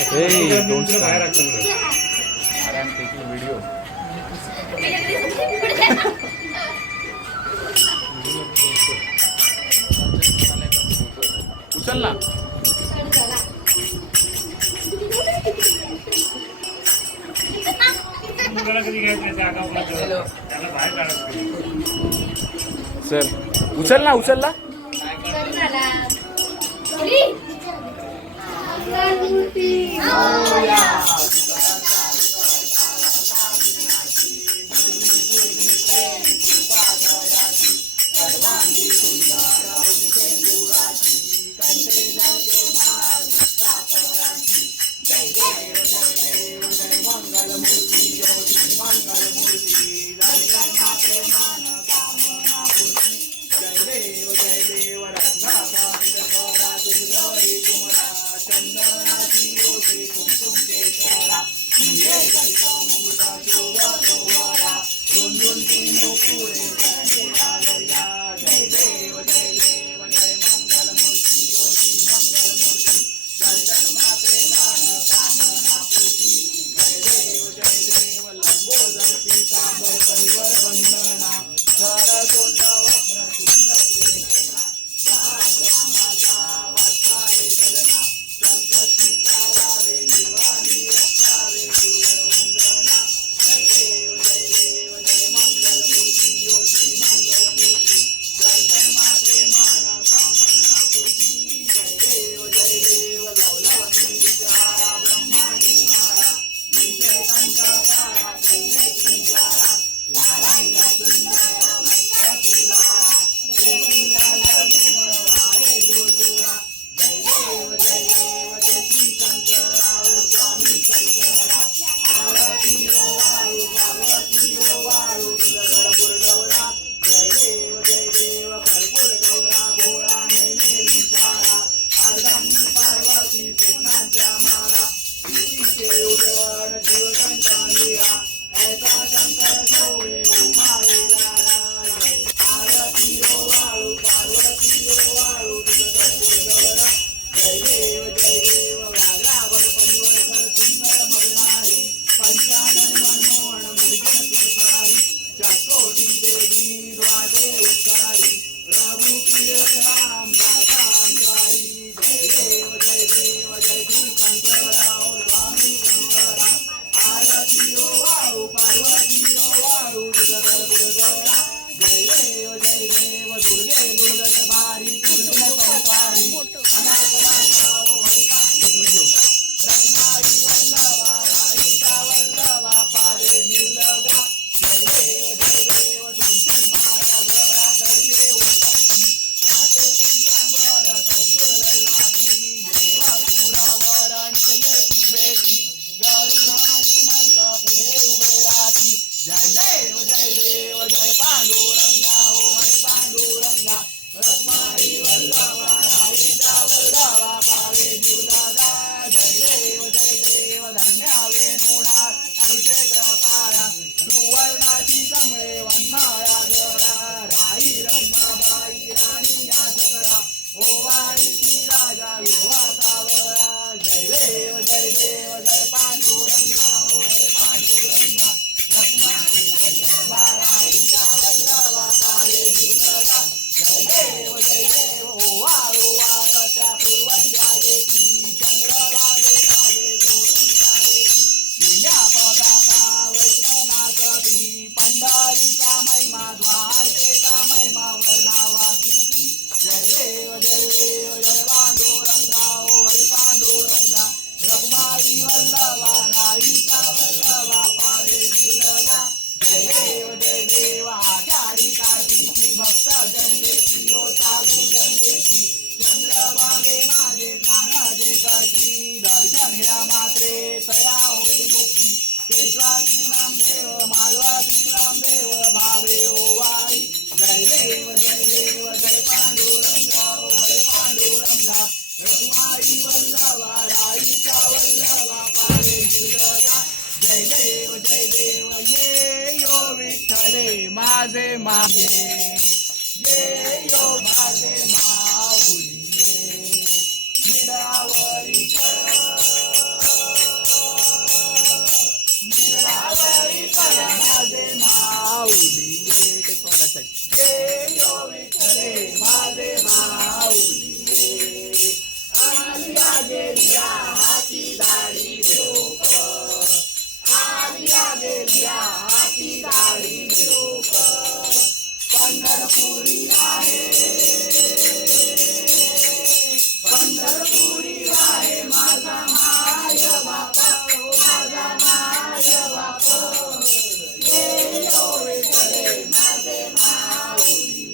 Hey, don't बाहेर stand. टाकतो. I am taking video. उचल ना. मुलाला कधी घ्यायचं जागा उपलब्ध त्याला बाहेर काढायचं. सर उचल ना उचल ना. माझे मागे ये यो माझे माऊली ये निडावरी सादरी कर माझे माऊली ये यो विठ्ठले माझे माऊली आलिया गेलिया हाती दाढी लोक आलिया गेलिया हाती दाढी लोक पंढरपुरी आहे पंढरपुरी आहे माझा माय बाप माझा माय बाप ये यो विठ्ठले माझे माऊली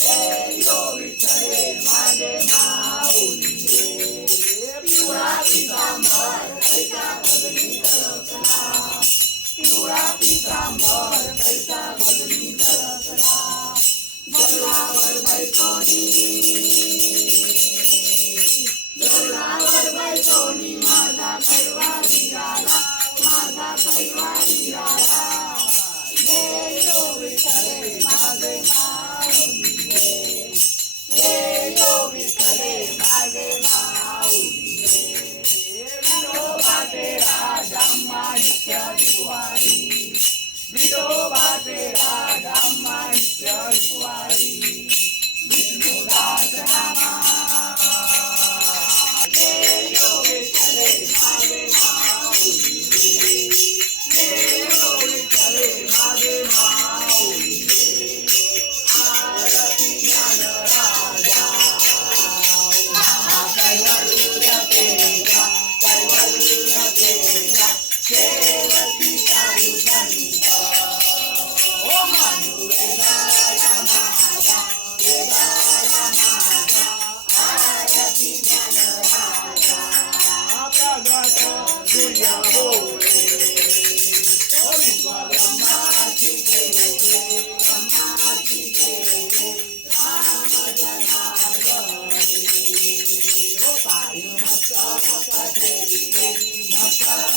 ये यो विठ्ठले माझे माऊली पिवळा पितांबर कैसा बदली तळकला पिवळा पितांबर कैसा बदली तळकला गरुडावर बैठोनी गरुडावर बैठोनी माझा कैवारी आला माझा कैवारी आला ये यो विठ्ठले माझे माऊली ये यो विठ्ठले माझे माऊली विठोबा तेरा जम्मा नित्य दिवाळी विठोबा तेरा जम्मा नित्य दिवाळी विष्णुदास नामा ये यो विठ्ठले माझे माऊली ये यो विठ्ठले माझे माऊली आरती ज्ञान राजा कैवल्य तेजा कैवल्य तेजा शेवटी चालू संत ओ वेदाला माझा आरती ज्ञान राजा प्रगट सूर्य बोले ओ विश्व ब्रह्माची केले ब्रह्माची केले राम जनार्दनी ओ पायी मस्तक ठेविले मस्तक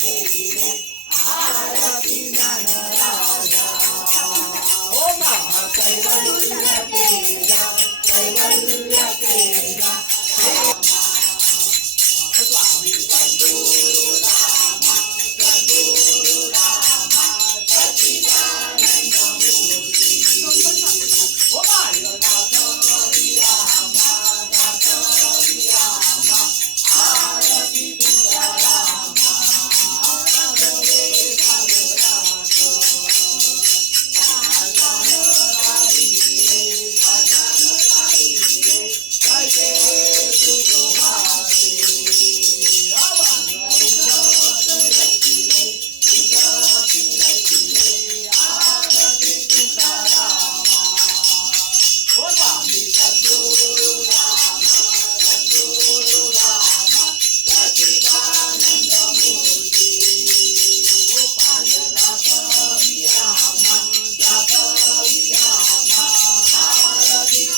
ठेविले आरती ज्ञान राजा ओ कैवल्य तेजा कैवल्य तेजा स्वामी सद्गुरु रामा सच्चिदानंद मूर्ती ओ नाथ विरामा आरती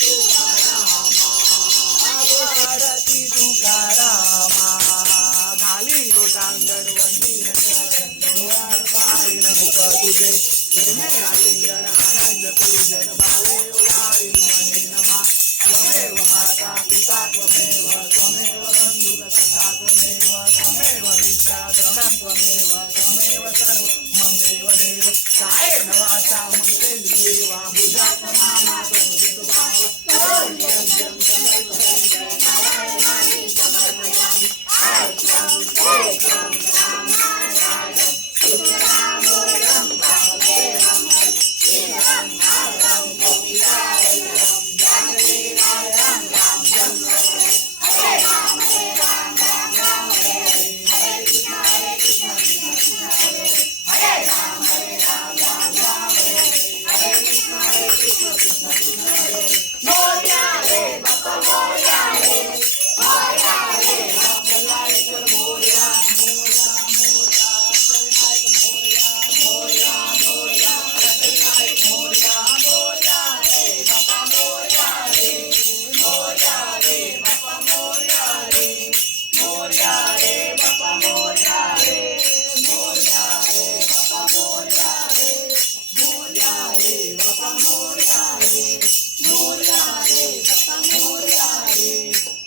तुकारामा राघवे राघराज आरती तुकारामा घाली गोटांगण वंदीन डोळ्यात पाहिन मुख तुझे निर्मला लिंगण आनंद पूजन भावे उडाळीन मने नमा त्वमेव माता पिता त्वमेव त्वमेव बंधुक सखा त्वमेव त्वमेव विद्याधरं त्वमेव त्वमेव सर्व ममेव देव कायेन वाचा मनसेन्द्रिये वा बुद्ध्यात्मना तुझित भाव तोयं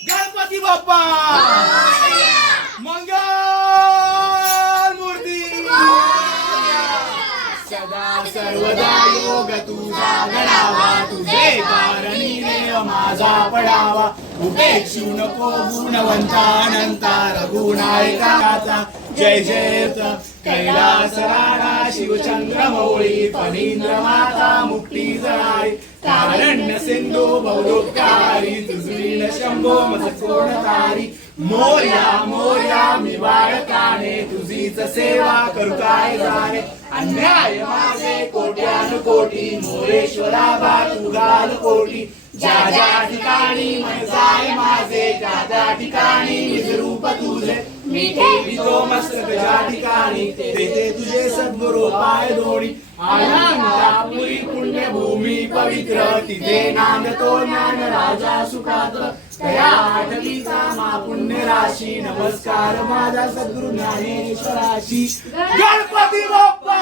गणपती बाप्पा मंगल मूर्ती सर्वदा योग तुझा घडावा, तुझे कारणी देव माझा पडावा. उपेक्षू नको गुणवंता अनंता रघुनायकाचा. जय जयत कैलास राणा शिवचंद्र मौळी, फणींद्र माता मुक्ती जळाई. कारण्य सिंधू बहुलोककारी, तुझील शंभो मजकोण तारी. मोर्या मोर्या मी बाळकाने, तुझीच सेवा करू काय जाणे. अन्याय माझे कोट्यान कोटी, मोरेश्वरा बा तू घाल कोटी. ज्या ज्या ठिकाणी मन जाय माझे, त्या त्या ठिकाणी निज रूप तुझे. मी ठेवितो मस्तक ज्या ठिकाणी, तेथे तुझे सद्गुरु पाय दोडी. आनंदापुरी पुण्यभूमी पवित्र, तिथे नांदतो ज्ञान राजा सुपात्र. तया आठवीचा मा पुण्य राशी, नमस्कार माझा सद्गुरु ज्ञानेश्वराशी. गणपती बाप्पा